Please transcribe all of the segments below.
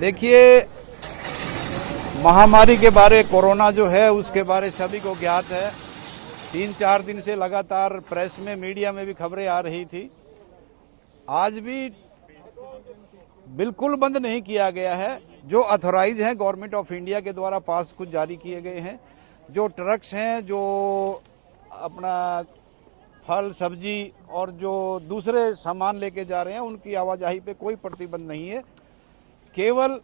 देखिए, महामारी के बारे कोरोना जो है उसके बारे सभी को ज्ञात है। 3-4 दिन से लगातार प्रेस में मीडिया में भी खबरें आ रही थी। आज भी बिल्कुल बंद नहीं किया गया है। जो अथॉराइज हैं गवर्नमेंट ऑफ इंडिया के द्वारा पास कुछ जारी किए गए हैं, जो ट्रक्स हैं जो अपना फल सब्जी और जो दूसरे सामान लेके जा रहे हैं उनकी आवाजाही पे कोई प्रतिबंध नहीं है। केवल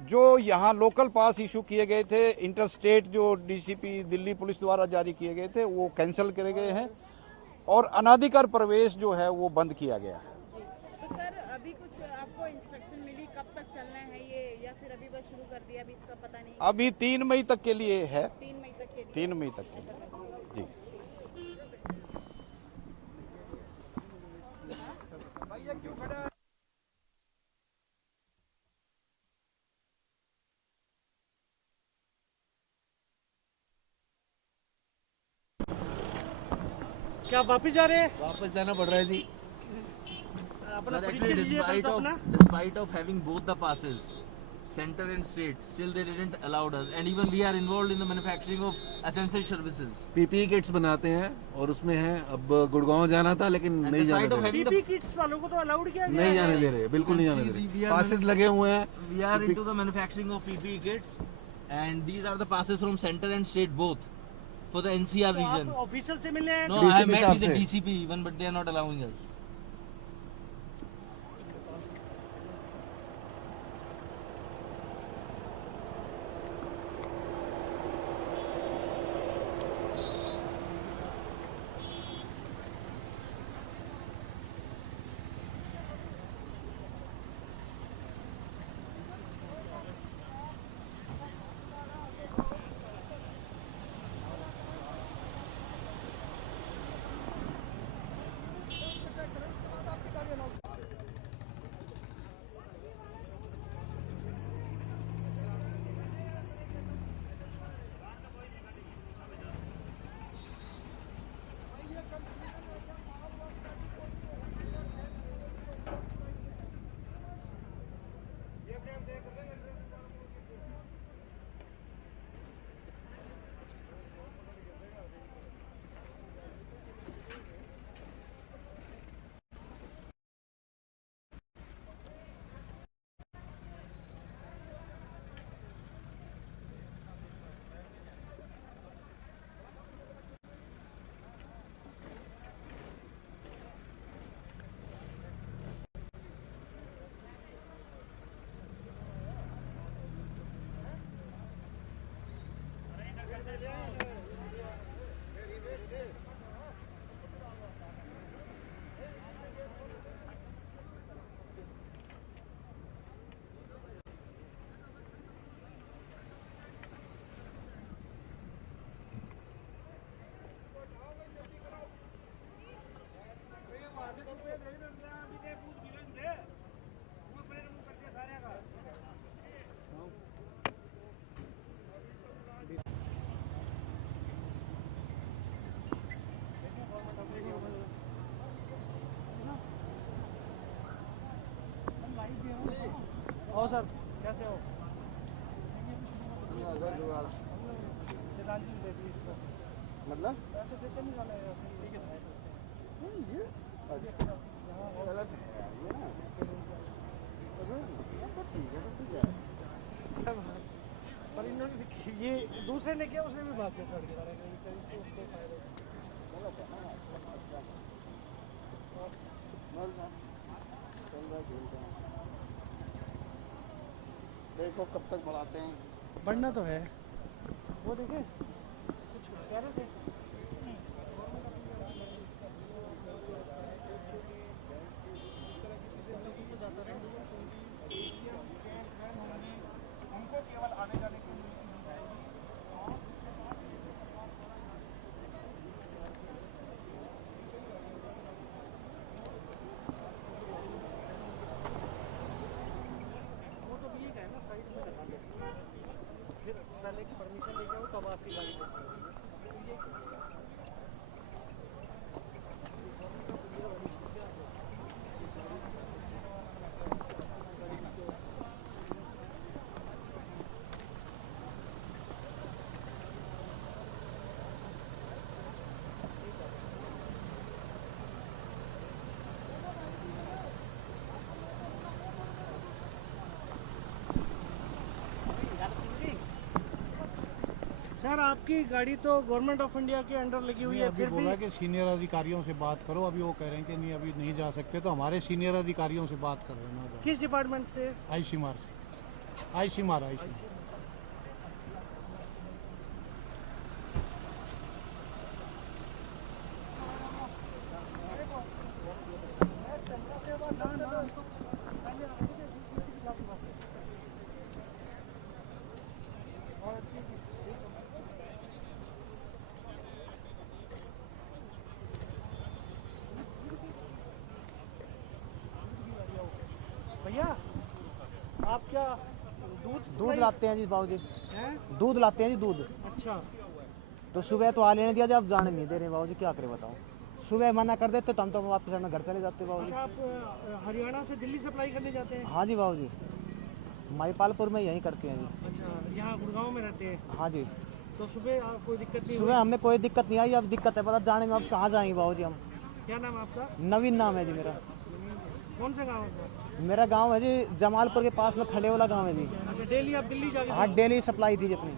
जो यहाँ लोकल पास इशू किए गए थे, इंटर स्टेट जो डीसीपी दिल्ली पुलिस द्वारा जारी किए गए थे वो कैंसिल करे गए हैं और अनाधिकृत प्रवेश जो है वो बंद किया गया है। तो सर अभी कुछ आपको इंस्ट्रक्शन मिली कब तक चलना है ये, या फिर अभी बस शुरू कर दिया, अभी इसका पता नहीं? अभी 3 मई तक के लिए है। 3 मई तक के लिए? 3 मई तक के लिए जी। भैया क्यों खड़ा है? क्या वापस जा रहे हैं? वापस जाना पड़ रहा है जी। अपना Sir, परिचय actually, दीजिए अपना। despite of having both the passes, center and state, still they didn't allowed us, and even we are involved in the manufacturing of essential services. PPE kits बनाते हैं और उसमें है। अब गुड़गांव जाना था लेकिन And नहीं जाने despite दे of रहे। having पीपी किट्स वालों को तो अलाउड किया गया नहीं है। जाने दे रहे, बिल्कुल नहीं जाने दे रहे। पासेस लगे हुए हैं। we are into the manufacturing of PPE kits, and these are the passes from center and state both for the NCR तो region. आप ऑफिसर से मिले हैं? No, I have DCP met with the साहब से। DCP even, but they are not allowing us. Oh sir कैसे हो? मतलब पैसे देते नहीं वाले हैं, ठीक है पर इन्होंने ये दूसरे ने किया, उसने भी भाग के चढ़ गया। देखो कब तक बढ़ाते हैं। बढ़ना तो है। वो देखे कुछ कह रहे थे। हमको केवल आने जाने की फिर पहले की परमिशन लेके आओ तब आपकी गाड़ी सर आपकी गाड़ी तो गवर्नमेंट ऑफ इंडिया के अंडर लगी हुई है, अभी फिर बोला भी कि सीनियर अधिकारियों से बात करो, अभी वो कह रहे हैं कि नहीं अभी नहीं जा सकते, तो हमारे सीनियर अधिकारियों से बात कर रहे हैं। किस डिपार्टमेंट से? आईसीमार आईसीमार भैया आप क्या दूध लाते हैं जी बाबूजी, हैं? दूध लाते हैं जी दूध। अच्छा, तो सुबह तो आ लेने दिया, जब जाने नहीं दे रहे बाबूजी, क्या करें बताओ। सुबह मना कर देते तो हम तो वापस अपना घर चले जाते बाबूजी। अच्छा आप हरियाणा से दिल्ली सप्लाई करने जाते हैं? हाँ जी बाबूजी, माईपालपुर में यहीं करते हैं जी। अच्छा, यहाँ गुड़गांव में रहते हैं? हाँ जी, तो सुबह कोई दिक्कत नहीं सुबह हमें कोई दिक्कत नहीं आई, अब दिक्कत है पता जाने में, अब कहाँ जाएंगे बाबूजी हम। हुई? क्या नाम है आपका? नवीन नाम है जी मेरा। कौन सा गाँव है? मेरा गांव है जी जमालपुर के पास में खड़े वाला गांव है जी। अच्छा, डेली आप दिल्ली जाके? हाँ डेली सप्लाई थी जी अपनी।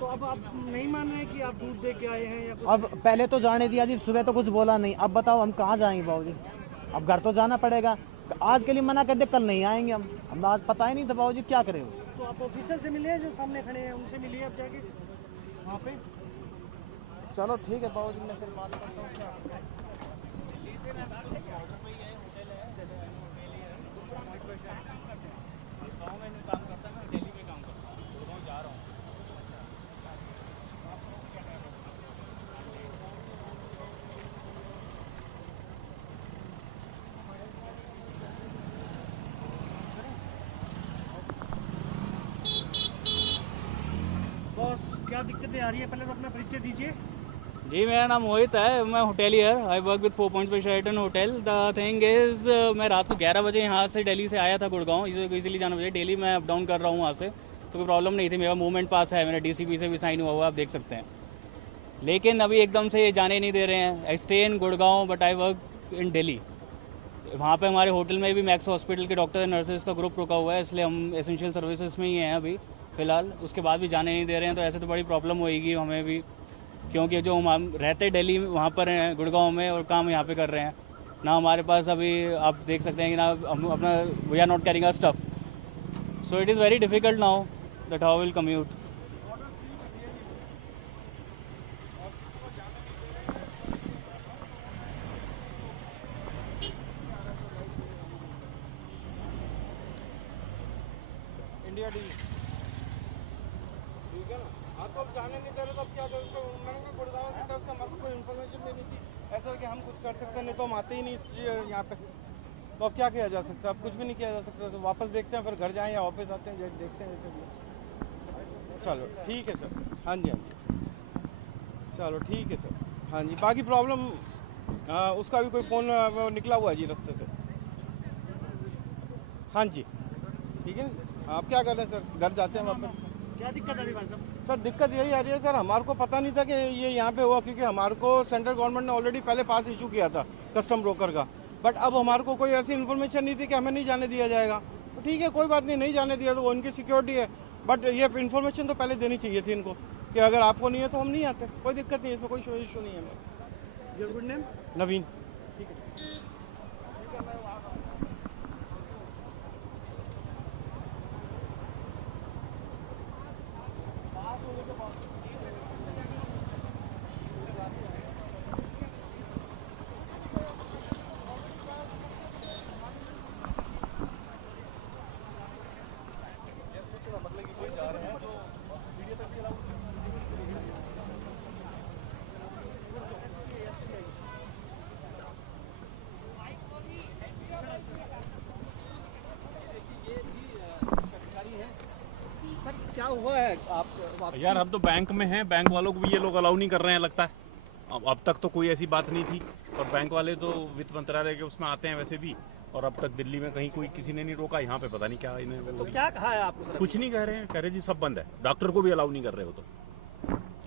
तो अब आप नहीं मान रहे कि आप दूध दे के आए हैं या कुछ? अब पहले तो जाने दिया जी, सुबह तो कुछ बोला नहीं, अब बताओ हम कहाँ जाएंगे बाबूजी। अब घर तो जाना पड़ेगा, आज के लिए मना कर दे, कल नहीं आएंगे हम आज पता ही नहीं था बाबूजी क्या करें। तो आप ऑफिसर से मिले जो सामने खड़े हैं, उनसे मिलिए आप जाके वहाँ पे? चलो ठीक है बाबूजी, मैं फिर बात करता हूँ। बॉस क्या दिक्कतें आ रही है, पहले तो अपना परिचय दीजिए। जी मेरा नाम मोहित है, मैं hotelier, I work with 4 points पे Sheraton hotel. The thing is मैं रात को 11 बजे यहाँ से दिल्ली से आया था गुड़गांव, इजीली जाना मुझे, डेली मैं अप डाउन कर रहा हूँ वहाँ से, तो कोई प्रॉब्लम नहीं थी, मेरा मूवमेंट पास है, मेरा डीसीपी से भी साइन हुआ हुआ आप देख सकते हैं। लेकिन अभी एकदम से ये जाने नहीं दे रहे हैं। I stay in Gurgaon but I work in Delhi. वहाँ पे हमारे होटल में भी मैक्स हॉस्पिटल के डॉक्टर एंड नर्सेज का ग्रुप रुका हुआ है, इसलिए हम एसेंशियल सर्विसेज में ही हैं अभी फ़िलहाल। उसके बाद भी जाने नहीं दे रहे हैं, तो ऐसे तो बड़ी प्रॉब्लम होएगी हमें भी, क्योंकि जो हम रहते दिल्ली वहाँ पर हैं गुड़गांव में और काम यहाँ पे कर रहे हैं ना, हमारे पास अभी आप देख सकते हैं कि ना हम अपना we are not carrying a stuff, so it is very difficult now that how will commute. India TV ठीक है ना, आपको अब जाने नहीं दे रहे तो अब क्या करें? तो मैंने कहा गुड़गांव की तरफ से हमारे को कोई इन्फॉर्मेशन देनी थी, ऐसा कि हम कुछ कर सकते नहीं तो हम आते ही नहीं यहाँ पे, तो अब क्या किया जा सकता है? अब कुछ भी नहीं किया जा सकता, तो वापस देखते हैं, फिर घर जाएं या ऑफिस आते हैं, देखते हैं जैसे भी। चलो ठीक है सर, हाँ जी हाँ जी, चलो ठीक है सर, हाँ जी। बाकी प्रॉब्लम उसका भी कोई फ़ोन निकला हुआ है जी रास्ते से, हाँ जी ठीक है ना। आप क्या कर रहे हैं सर? घर जाते हैं वापस। क्या दिक्कत आ रही है भाई साहब? सर दिक्कत यही आ रही है सर, हमारे को पता नहीं था कि ये यहाँ पे हुआ, क्योंकि हमारे को सेंट्रल गवर्नमेंट ने ऑलरेडी पहले पास इशू किया था कस्टम ब्रोकर का, बट अब हमारे को कोई ऐसी इन्फॉर्मेशन नहीं थी कि हमें नहीं जाने दिया जाएगा। तो ठीक है कोई बात नहीं, नहीं जाने दिया तो वो उनकी सिक्योरिटी है, बट ये इन्फॉर्मेशन तो पहले देनी चाहिए थी इनको कि अगर आपको नहीं है तो हम नहीं आते, कोई दिक्कत नहीं है, इसमें कोई इशू नहीं है। Good name? नवीन। ठीक है। क्या हुआ है आप? यार हम तो बैंक में हैं, बैंक वालों को भी ये लोग अलाउ नहीं कर रहे हैं लगता है। अब तक तो कोई ऐसी बात नहीं थी, और बैंक वाले तो वित्त मंत्रालय के उसमें आते हैं वैसे भी, और अब तक दिल्ली में कहीं कोई किसी ने नहीं रोका, यहाँ पे पता नहीं क्या इन्हें तो क्या कहा है आपको? कुछ नहीं कह रहे हैं, कह रहे जी सब बंद है, डॉक्टर को भी अलाउ नहीं कर रहे हो तो,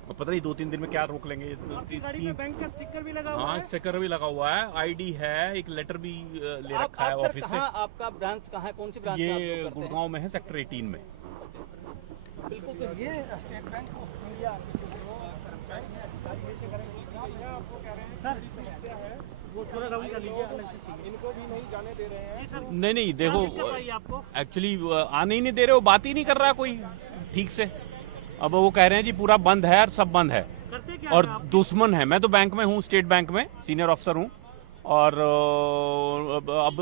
और पता नहीं 2-3 दिन में क्या रोक लेंगे। गाड़ी पे बैंक का स्टिकर भी लगा हुआ हाँ है? स्टिकर भी लगा हुआ है, आईडी है, एक लेटर भी ले रखा है ऑफिस से। आपका ब्रांच कहाँ है, कौन सी ब्रांच? ये गुड़गांव में है, सेक्टर 18 में। बिल्कुल, तो ये स्टेट बैंक ऑफ इंडिया कर्मचारी है, अधिकारी ऐसे करेंगे। आपको कह रहे हैं सर समस्या है वो थोड़ा डाउन कर लीजिए, अलग से चाहिए। इनको भी नहीं जाने दे रहे हैं। नहीं नहीं देखो, एक्चुअली आने ही नहीं दे रहे, वो बात ही नहीं कर रहा कोई ठीक से। अब वो कह रहे हैं जी पूरा बंद है और सब बंद है और दुश्मन है। मैं तो बैंक में हूँ, स्टेट बैंक में सीनियर ऑफिसर हूँ, और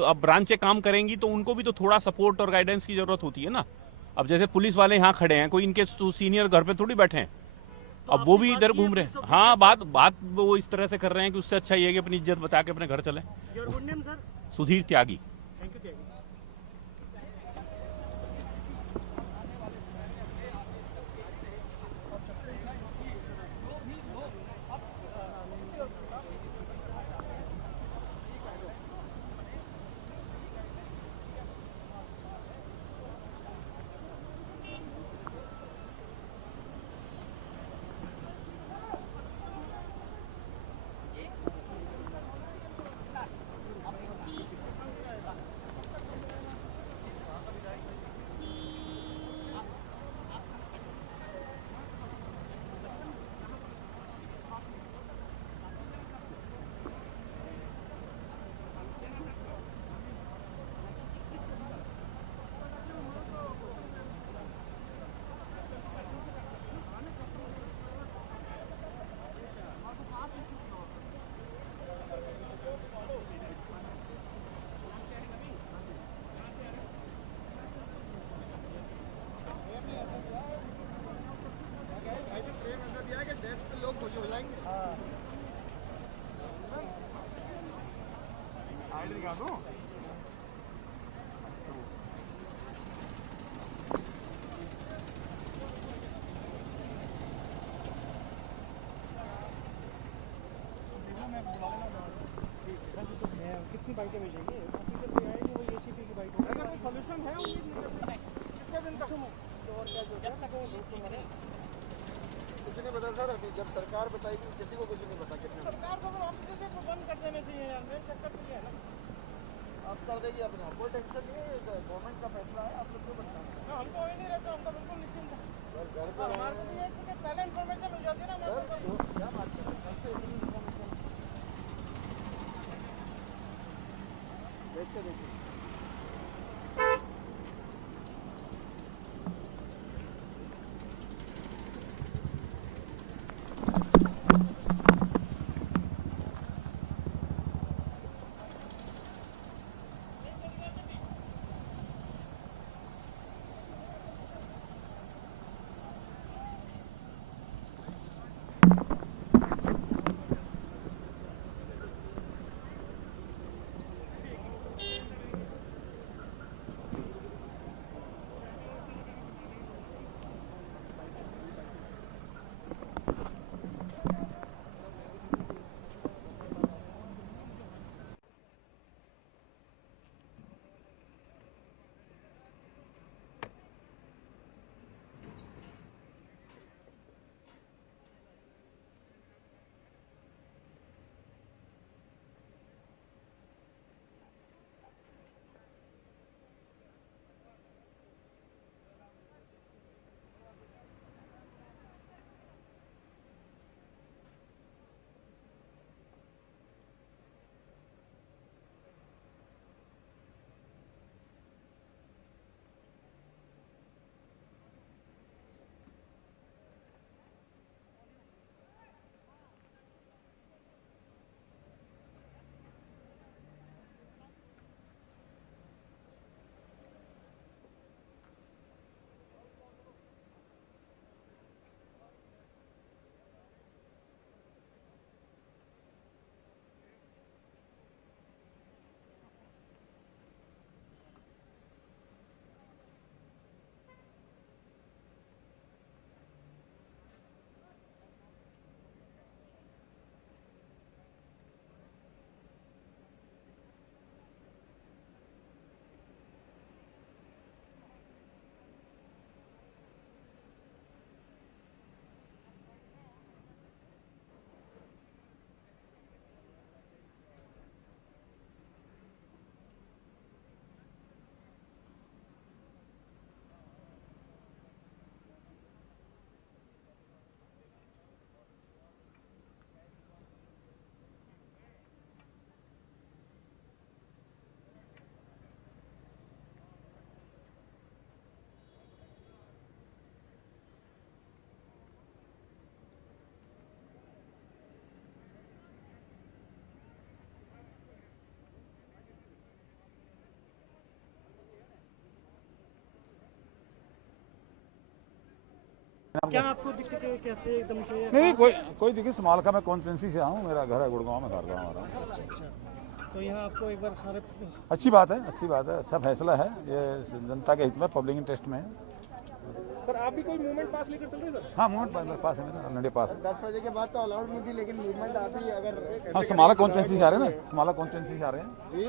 अब ब्रांचें काम करेंगी तो उनको भी तो थोड़ा सपोर्ट और गाइडेंस की जरूरत होती है ना। अब जैसे पुलिस वाले यहाँ खड़े हैं, कोई इनके सीनियर घर पे थोड़ी बैठे हैं, अब वो भी इधर घूम रहे हैं। हाँ, बात वो इस तरह से कर रहे हैं कि उससे अच्छा ये है कि अपनी इज्जत बचा के अपने घर चले। सुधीर त्यागी। कितनी बाइकें भेजेंगे? ऑफिसर भी आएंगे, वो एसीपी की बाइक होगी। अगर सोल्यूशन है कितने दिन तक? तो और क्या, जब तक कुछ नहीं पता सर। अभी जब सरकार बताएगी, किसी को कुछ नहीं पता। कितने सरकार को ऑफिस से बंद कर देने चाहिए यार, मेन चक्कर तो ये है ना। आप कर देगी अपना, कोई टेंशन नहीं है, गवर्नमेंट का फैसला है। आप लोग क्यों बनता है? हमको वही नहीं रहता, हम तो बिल्कुल निश्चिंत है। घर पर हमारे को भी है कि पहले इन्फॉर्मेशन मिल जाती है ना। क्या बात कर रहे हैं? देखते देखिए क्या आपको दिक्कत है, कैसे एकदम से? नहीं कोई दिक्कत। समालखा में कॉन्स्टिट्यूंसी से आया हूँ, मेरा घर है गुड़गांव में, घर गाँव आ रहा हूँ। अच्छा, तो यहाँ आपको एक बार सारे अच्छी बात है, अच्छा फैसला है, ये जनता के हित में, पब्लिक इंटरेस्ट में है। सर आप भी कोई मूवमेंट पास लेकर चल रहे हैं सर? हाँ, मूवमेंट पास है मेरा, ऑलरेडी पास है। 10 बजे के बाद तो अलाउड नहीं थी, लेकिन मूवमेंट आप ही अगर हम समाला कॉन्स्टिट्यूंसी से आ रहे हैं ना, समाला कॉन्स्टिट्यूंसी से आ रहे हैं जी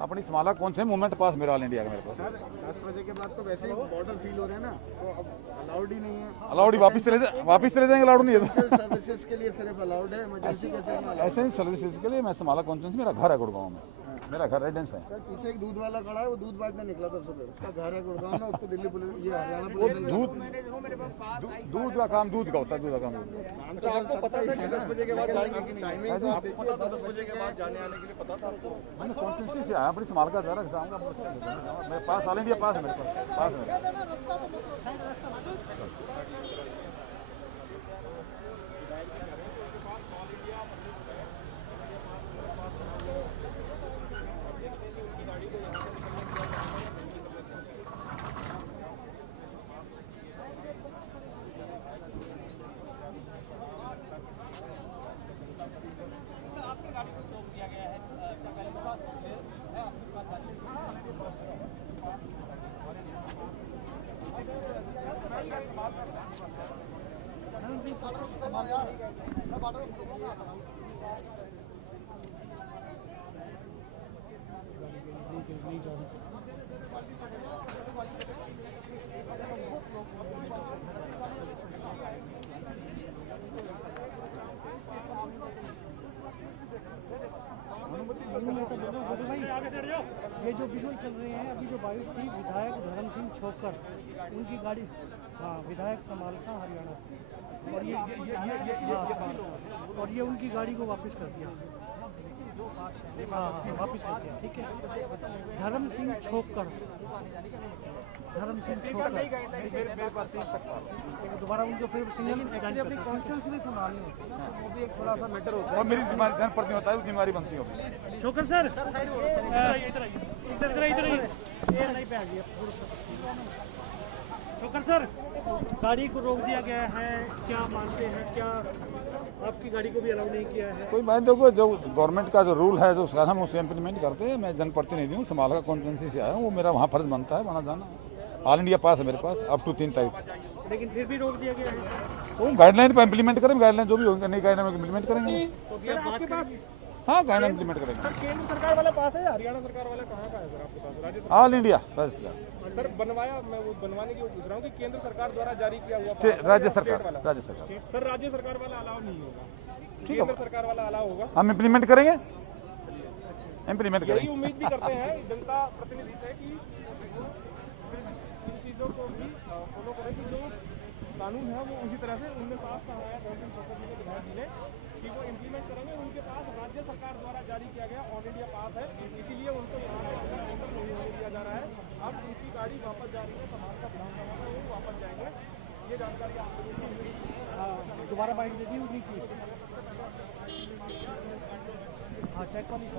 अपनी समाला कौन से मूवमेंट पास मेरा ऑल इंडिया का मेरे पास। सर 10 बजे के बाद तो वैसे ही बॉर्डर सील हो रहे हैं ना, तो अब अलाउड ही नहीं है। अलाउड ही वापस चले जाएंगे, अलाउड नहीं है तो। सर्विसेज के लिए सिर्फ अलाउड है, इमरजेंसी कैसे? ऐसे ही सर्विसेज के लिए मैं समाला कॉन्स्टिट्यूंसी, मेरा घर है गुड़गांव में, मेरा घर रेजिडेंस है। सर पीछे एक दूध वाला खड़ा है, वो दूध बांटने निकला था सुबह, उसका घर है गुड़गांव में, उसको दिल्ली पुलिस, ये हरियाणा पुलिस दूध का काम दूध का होता है, दूध का काम। अच्छा, आपको पता था कि 10 बजे के बाद जाएंगे कि नहीं? टाइमिंग तो आपको पता था 10 बजे के बाद जाने आने के लिए पता था आपको? मैंने कॉन्स्टिट्यूंसी से आया, अपनी समाल का जरा जाऊँगा, मेरे पास ऑल इंडिया पास है, मेरे पास है। ये जो विजुअल चल रहे हैं अभी, जो बाइक थी विधायक धर्म सिंह छोकर, उनकी गाड़ी, हाँ विधायक समालखा हरियाणा, और ये उनकी गाड़ी को वापस कर दिया। हाँ वापस कर दिया, ठीक है। धर्म सिंह छोकर, दोबारा उनको फिर सिंगल अपनी कॉन्स्टिट्यूंसी में संभालनी होती है, वो भी एक थोड़ा सा मैटर होता है। और मेरी जनप्रतिनिधि होता है, जिम्मेदारी बनती होगी। छोकर सर इधर नहीं पे आ गया। छोकर सर, गाड़ी को रोक दिया गया है, क्या मानते हैं? क्या आपकी गाड़ी को भी अलाउ नहीं किया है? कोई मैं देखो, जो गवर्नमेंट का जो रूल है, जो उसका हम उसको इम्प्लीमेंट करते हैं। मैं जनप्रतिनिधि हूँ, समाल का कॉन्स्टिट्यूंसी से आया हूँ, वो मेरा वहाँ फर्ज बनता है, वहाँ जाना। ऑल इंडिया पास है मेरे पास अप टू 3 तारीख। लेकिन फिर भी रोक दिया गया है। तो गाइडलाइन पर इम्प्लीमेंट करें, गाइडलाइन जो भी होंगे, नई गाइडलाइन इम्प्लीमेंट करेंगे। तो सर आपके पास हाँ, गाइडलाइन इम्प्लीमेंट करेंगे। सर केंद्र सरकार वाला पास है या हरियाणा सरकार वाला कहाँ का है सर आपके पास? राज्य सरकार? ऑल इंडिया सर बनवाया, मैं वो बनवाने की पूछ रहा हूँ कि केंद्र सरकार द्वारा जारी किया हुआ पास राज्य है या सरकार, स्टेट वाला? राज्य सरकार। सर राज्य सरकार वाला अलाउ नहीं होगा, ठीक केंद्र है, सरकार वाला अलाउ होगा। हम इम्प्लीमेंट करेंगे, इम्प्लीमेंट यही करेंगे। उम्मीद भी करते हैं जनता प्रतिनिधि से कि इन चीज़ों को भी फॉलो करें, कि जो कानून है वो उसी तरह से उनने साफ कहा है धर्म सिंह छोकर जी ने, विधायक जी ने, कि वो इम्प्लीमेंट करेंगे। उनके पास राज्य सरकार द्वारा जारी किया गया ऑल इंडिया पास है, इसीलिए उनको यहाँ पे अंदर नहीं होने दिया जा रहा है। अब उनकी गाड़ी वापस जा रही है, समाज का विधानसभा में वो वापस जाएंगे। ये जानकारी आप लोगों को मिली। दोबारा बाइक दे दी उन्हीं की, हाँ चेक वाली।